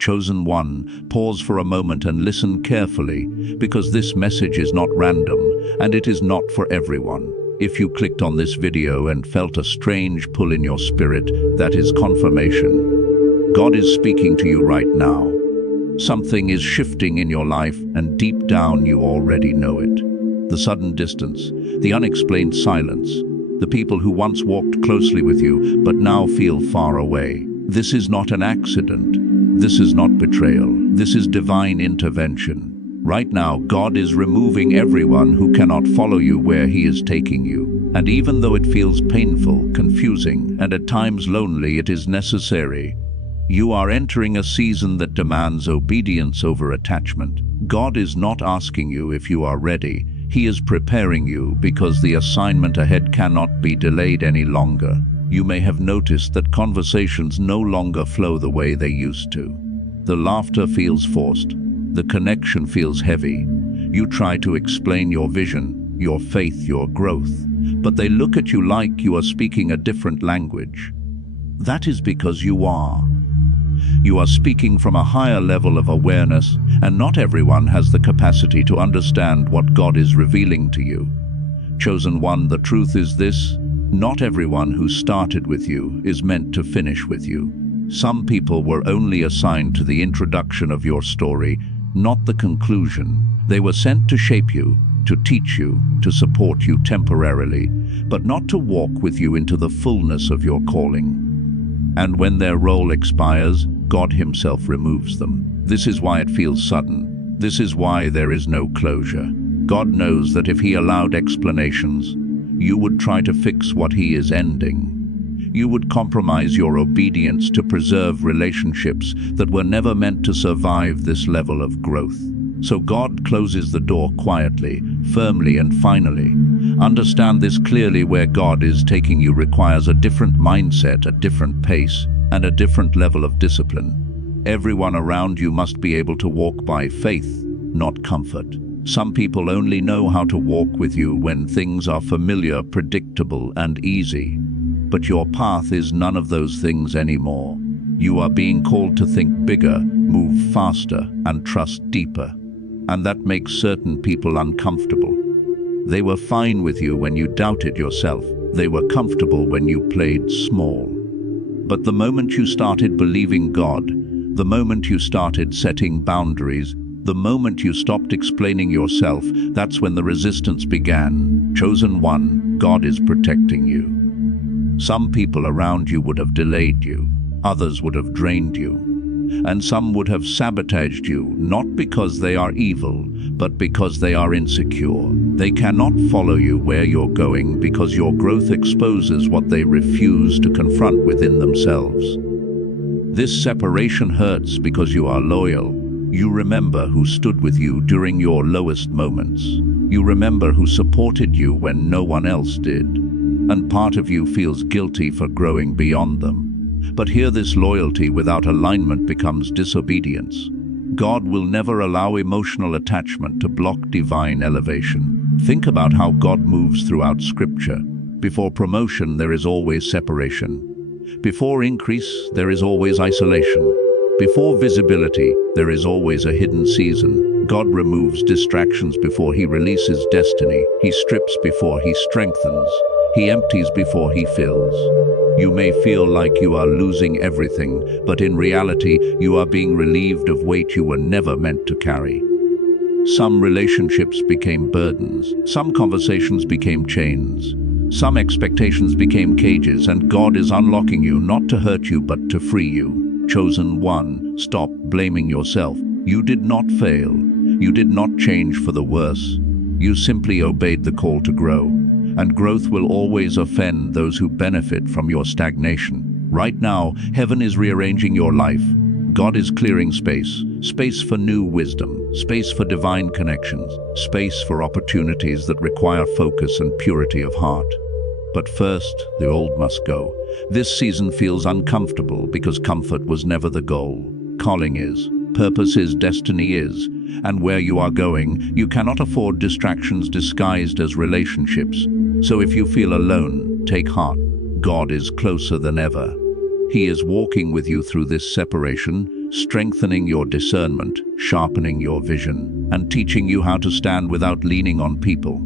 Chosen one, pause for a moment and listen carefully, because this message is not random, and it is not for everyone. If you clicked on this video and felt a strange pull in your spirit, that is confirmation. God is speaking to you right now. Something is shifting in your life, and deep down you already know it. The sudden distance, the unexplained silence, the people who once walked closely with you but now feel far away. This is not an accident. This is not betrayal. This is divine intervention. Right now, God is removing everyone who cannot follow you where He is taking you. And even though it feels painful, confusing, and at times lonely, it is necessary. You are entering a season that demands obedience over attachment. God is not asking you if you are ready. He is preparing you because the assignment ahead cannot be delayed any longer. You may have noticed that conversations no longer flow the way they used to. The laughter feels forced. The connection feels heavy. You try to explain your vision, your faith, your growth, but they look at you like you are speaking a different language. That is because you are. You are speaking from a higher level of awareness, and not everyone has the capacity to understand what God is revealing to you. Chosen one, the truth is this: not everyone who started with you is meant to finish with you. Some people were only assigned to the introduction of your story, not the conclusion. They were sent to shape you, to teach you, to support you temporarily, but not to walk with you into the fullness of your calling. And when their role expires, God Himself removes them. This is why it feels sudden. This is why there is no closure. God knows that if He allowed explanations, you would try to fix what He is ending. You would compromise your obedience to preserve relationships that were never meant to survive this level of growth. So God closes the door quietly, firmly, and finally. Understand this clearly: where God is taking you requires a different mindset, a different pace, and a different level of discipline. Everyone around you must be able to walk by faith, not comfort. Some people only know how to walk with you when things are familiar, predictable, and easy. But your path is none of those things anymore. You are being called to think bigger, move faster, and trust deeper. And that makes certain people uncomfortable. They were fine with you when you doubted yourself. They were comfortable when you played small. But the moment you started believing God, the moment you started setting boundaries, the moment you stopped explaining yourself, that's when the resistance began. Chosen one, God is protecting you. Some people around you would have delayed you, others would have drained you, and some would have sabotaged you, not because they are evil, but because they are insecure. They cannot follow you where you're going because your growth exposes what they refuse to confront within themselves. This separation hurts because you are loyal. You remember who stood with you during your lowest moments. You remember who supported you when no one else did. And part of you feels guilty for growing beyond them. But here, this loyalty without alignment becomes disobedience. God will never allow emotional attachment to block divine elevation. Think about how God moves throughout Scripture. Before promotion, there is always separation. Before increase, there is always isolation. Before visibility, there is always a hidden season. God removes distractions before He releases destiny. He strips before He strengthens. He empties before He fills. You may feel like you are losing everything, but in reality, you are being relieved of weight you were never meant to carry. Some relationships became burdens. Some conversations became chains. Some expectations became cages, and God is unlocking you not to hurt you, but to free you. Chosen one, stop blaming yourself. You did not fail. You did not change for the worse. You simply obeyed the call to grow. And growth will always offend those who benefit from your stagnation. Right now, heaven is rearranging your life. God is clearing space. Space for new wisdom. Space for divine connections. Space for opportunities that require focus and purity of heart. But first, the old must go. This season feels uncomfortable because comfort was never the goal. Calling is. Purpose is, destiny is. And where you are going, you cannot afford distractions disguised as relationships. So if you feel alone, take heart. God is closer than ever. He is walking with you through this separation, strengthening your discernment, sharpening your vision, and teaching you how to stand without leaning on people.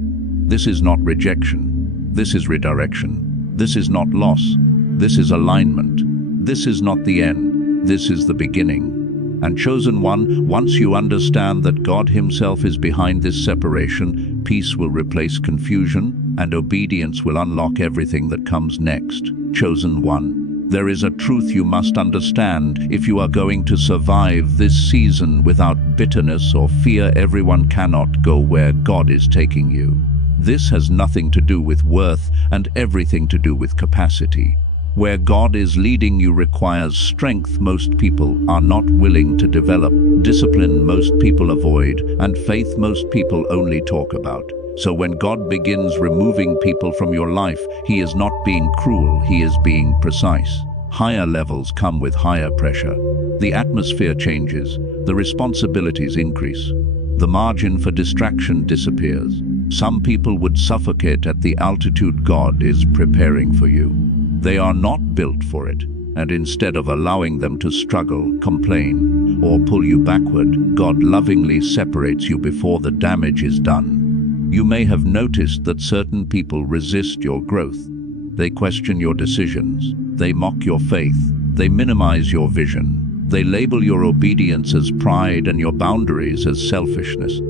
This is not rejection. This is redirection. This is not loss. This is alignment. This is not the end. This is the beginning. And chosen one, once you understand that God Himself is behind this separation, peace will replace confusion, and obedience will unlock everything that comes next. Chosen one, there is a truth you must understand if you are going to survive this season without bitterness or fear. Everyone cannot go where God is taking you. This has nothing to do with worth and everything to do with capacity. Where God is leading you requires strength most people are not willing to develop, discipline most people avoid, and faith most people only talk about. So when God begins removing people from your life, He is not being cruel, He is being precise. Higher levels come with higher pressure. The atmosphere changes, the responsibilities increase. The margin for distraction disappears. Some people would suffocate at the altitude God is preparing for you. They are not built for it, and instead of allowing them to struggle, complain, or pull you backward, God lovingly separates you before the damage is done. You may have noticed that certain people resist your growth. They question your decisions. They mock your faith. They minimize your vision. They label your obedience as pride and your boundaries as selfishness.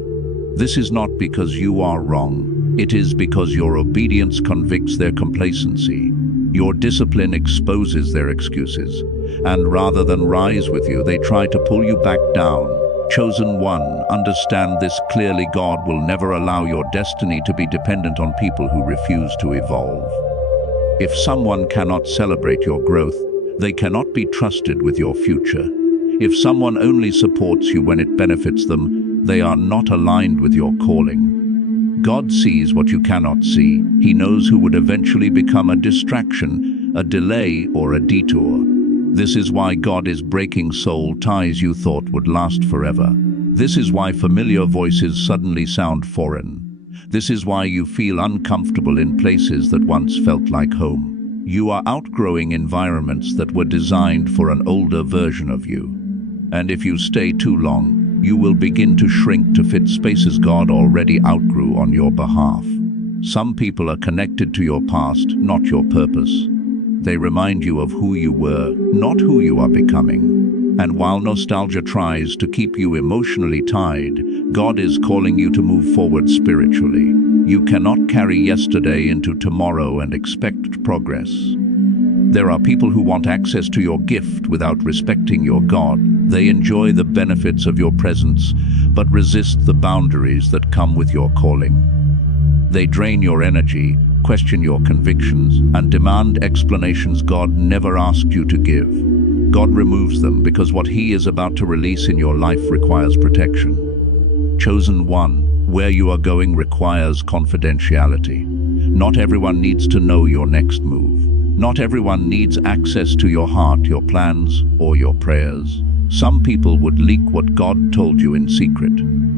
This is not because you are wrong. It is because your obedience convicts their complacency. Your discipline exposes their excuses, and rather than rise with you, they try to pull you back down. Chosen one, understand this clearly. God will never allow your destiny to be dependent on people who refuse to evolve. If someone cannot celebrate your growth, they cannot be trusted with your future. If someone only supports you when it benefits them, they are not aligned with your calling. God sees what you cannot see. He knows who would eventually become a distraction, a delay, or a detour. This is why God is breaking soul ties you thought would last forever. This is why familiar voices suddenly sound foreign. This is why you feel uncomfortable in places that once felt like home. You are outgrowing environments that were designed for an older version of you. And if you stay too long, you will begin to shrink to fit spaces God already outgrew on your behalf. Some people are connected to your past, not your purpose. They remind you of who you were, not who you are becoming. And while nostalgia tries to keep you emotionally tied, God is calling you to move forward spiritually. You cannot carry yesterday into tomorrow and expect progress. There are people who want access to your gift without respecting your God. They enjoy the benefits of your presence, but resist the boundaries that come with your calling. They drain your energy, question your convictions, and demand explanations God never asked you to give. God removes them because what He is about to release in your life requires protection. Chosen one, where you are going requires confidentiality. Not everyone needs to know your next move. Not everyone needs access to your heart, your plans, or your prayers. Some people would leak what God told you in secret.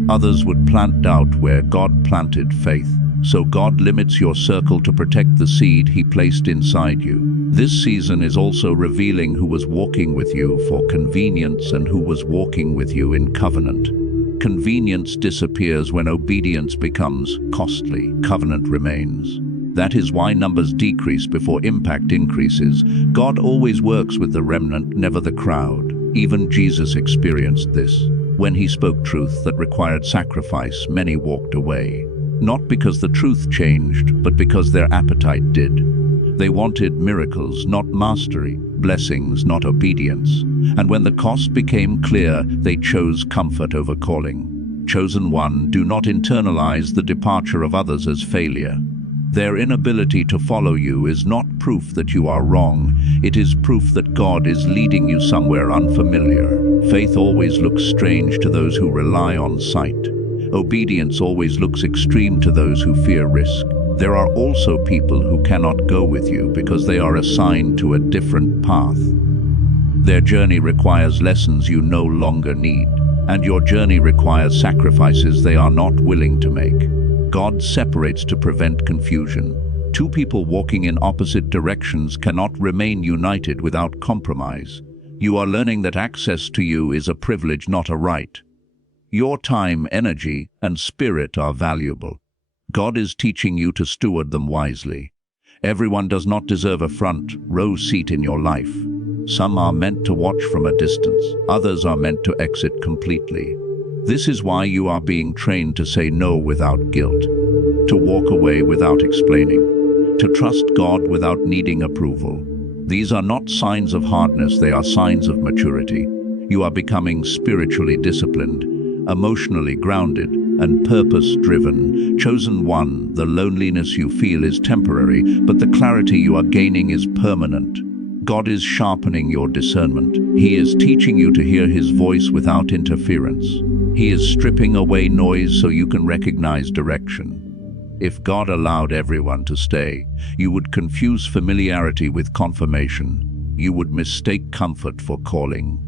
Others would plant doubt where God planted faith. So God limits your circle to protect the seed He placed inside you. This season is also revealing who was walking with you for convenience and who was walking with you in covenant. Convenience disappears when obedience becomes costly. Covenant remains. That is why numbers decrease before impact increases. God always works with the remnant, never the crowd. Even Jesus experienced this. When He spoke truth that required sacrifice, many walked away. Not because the truth changed, but because their appetite did. They wanted miracles, not mastery, blessings, not obedience. And when the cost became clear, they chose comfort over calling. Chosen one, do not internalize the departure of others as failure. Their inability to follow you is not proof that you are wrong. It is proof that God is leading you somewhere unfamiliar. Faith always looks strange to those who rely on sight. Obedience always looks extreme to those who fear risk. There are also people who cannot go with you because they are assigned to a different path. Their journey requires lessons you no longer need, and your journey requires sacrifices they are not willing to make. God separates to prevent confusion. Two people walking in opposite directions cannot remain united without compromise. You are learning that access to you is a privilege, not a right. Your time, energy, and spirit are valuable. God is teaching you to steward them wisely. Everyone does not deserve a front row seat in your life. Some are meant to watch from a distance. Others are meant to exit completely. This is why you are being trained to say no without guilt, to walk away without explaining, to trust God without needing approval. These are not signs of hardness, they are signs of maturity. You are becoming spiritually disciplined, emotionally grounded, and purpose-driven. Chosen one, the loneliness you feel is temporary, but the clarity you are gaining is permanent. God is sharpening your discernment. He is teaching you to hear His voice without interference. He is stripping away noise so you can recognize direction. If God allowed everyone to stay, you would confuse familiarity with confirmation. You would mistake comfort for calling.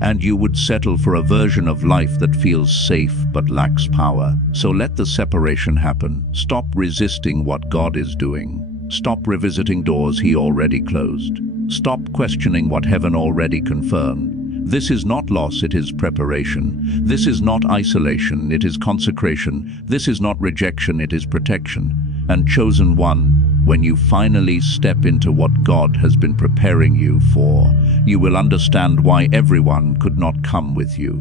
And you would settle for a version of life that feels safe but lacks power. So let the separation happen. Stop resisting what God is doing. Stop revisiting doors He already closed. Stop questioning what heaven already confirmed. This is not loss, it is preparation. This is not isolation, it is consecration. This is not rejection, it is protection. And chosen one, when you finally step into what God has been preparing you for, you will understand why everyone could not come with you.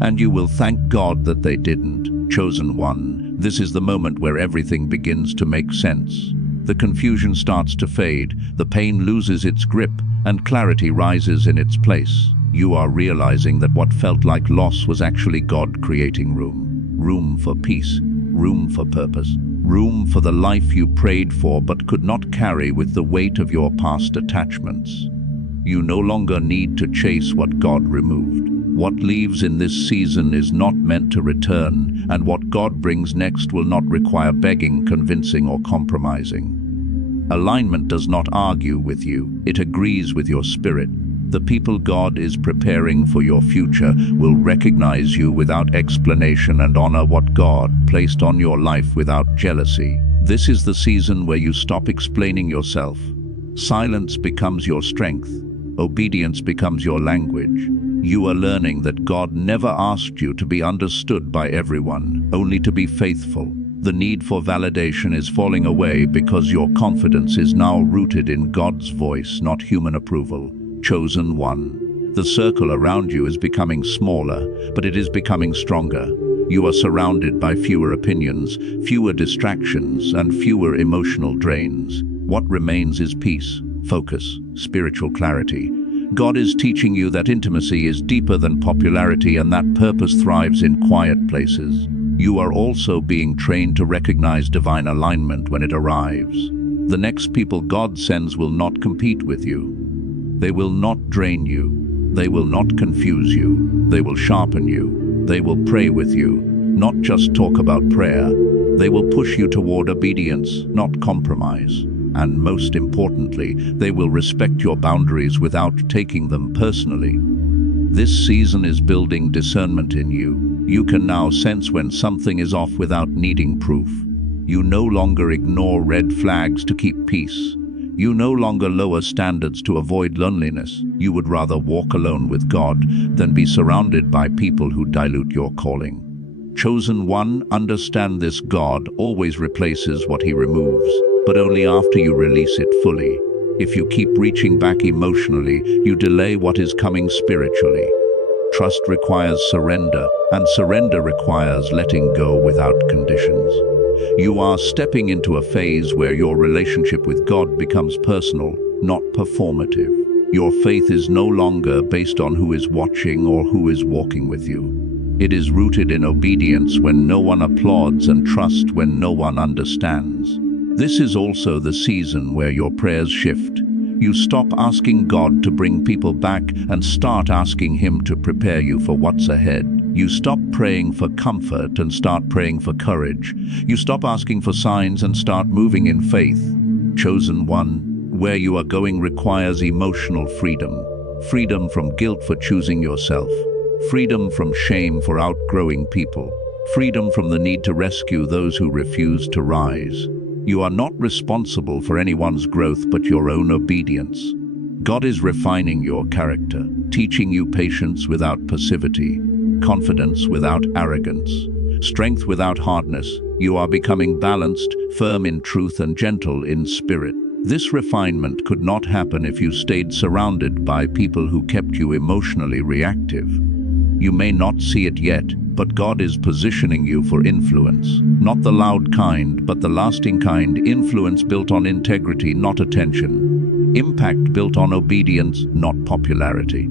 And you will thank God that they didn't. Chosen one, this is the moment where everything begins to make sense. The confusion starts to fade, the pain loses its grip, and clarity rises in its place. You are realizing that what felt like loss was actually God creating room. Room for peace, room for purpose, room for the life you prayed for but could not carry with the weight of your past attachments. You no longer need to chase what God removed. What leaves in this season is not meant to return, and what God brings next will not require begging, convincing, or compromising. Alignment does not argue with you, it agrees with your spirit. The people God is preparing for your future will recognize you without explanation and honor what God placed on your life without jealousy. This is the season where you stop explaining yourself. Silence becomes your strength. Obedience becomes your language. You are learning that God never asked you to be understood by everyone, only to be faithful. The need for validation is falling away because your confidence is now rooted in God's voice, not human approval. Chosen one. The circle around you is becoming smaller, but it is becoming stronger. You are surrounded by fewer opinions, fewer distractions, and fewer emotional drains. What remains is peace, focus, spiritual clarity. God is teaching you that intimacy is deeper than popularity and that purpose thrives in quiet places. You are also being trained to recognize divine alignment when it arrives. The next people God sends will not compete with you. They will not drain you. They will not confuse you. They will sharpen you. They will pray with you, not just talk about prayer. They will push you toward obedience, not compromise. And most importantly, they will respect your boundaries without taking them personally. This season is building discernment in you. You can now sense when something is off without needing proof. You no longer ignore red flags to keep peace. You no longer lower standards to avoid loneliness. You would rather walk alone with God than be surrounded by people who dilute your calling. Chosen one, understand this: God always replaces what He removes, but only after you release it fully. If you keep reaching back emotionally, you delay what is coming spiritually. Trust requires surrender, and surrender requires letting go without conditions. You are stepping into a phase where your relationship with God becomes personal, not performative. Your faith is no longer based on who is watching or who is walking with you. It is rooted in obedience when no one applauds and trust when no one understands. This is also the season where your prayers shift. You stop asking God to bring people back and start asking Him to prepare you for what's ahead. You stop praying for comfort and start praying for courage. You stop asking for signs and start moving in faith. Chosen one, where you are going requires emotional freedom. Freedom from guilt for choosing yourself. Freedom from shame for outgrowing people. Freedom from the need to rescue those who refuse to rise. You are not responsible for anyone's growth but your own obedience. God is refining your character, teaching you patience without passivity, confidence without arrogance, strength without hardness. You are becoming balanced, firm in truth and gentle in spirit. This refinement could not happen if you stayed surrounded by people who kept you emotionally reactive. You may not see it yet, but God is positioning you for influence. Not the loud kind, but the lasting kind. Influence built on integrity, not attention. Impact built on obedience, not popularity.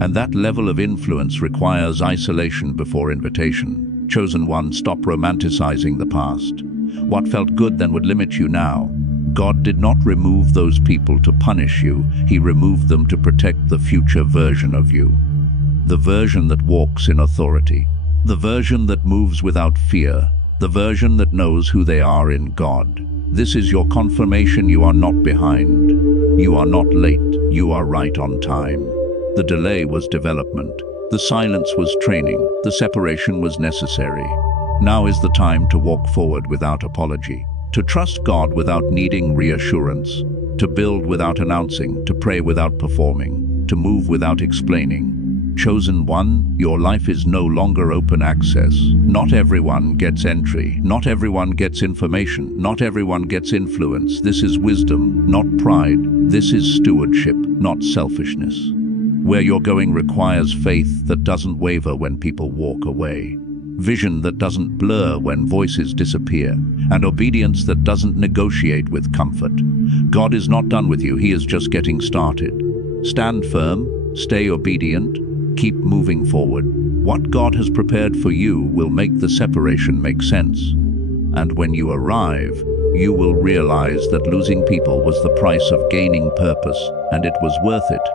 And that level of influence requires isolation before invitation. Chosen one, stop romanticizing the past. What felt good then would limit you now. God did not remove those people to punish you. He removed them to protect the future version of you. The version that walks in authority. The version that moves without fear. The version that knows who they are in God. This is your confirmation you are not behind. You are not late. You are right on time. The delay was development. The silence was training. The separation was necessary. Now is the time to walk forward without apology. To trust God without needing reassurance. To build without announcing. To pray without performing. To move without explaining. Chosen one, your life is no longer open access. Not everyone gets entry. Not everyone gets information. Not everyone gets influence. This is wisdom, not pride. This is stewardship, not selfishness. Where you're going requires faith that doesn't waver when people walk away. Vision that doesn't blur when voices disappear. And obedience that doesn't negotiate with comfort. God is not done with you. He is just getting started. Stand firm, stay obedient, keep moving forward. What God has prepared for you will make the separation make sense. And when you arrive, you will realize that losing people was the price of gaining purpose, and it was worth it.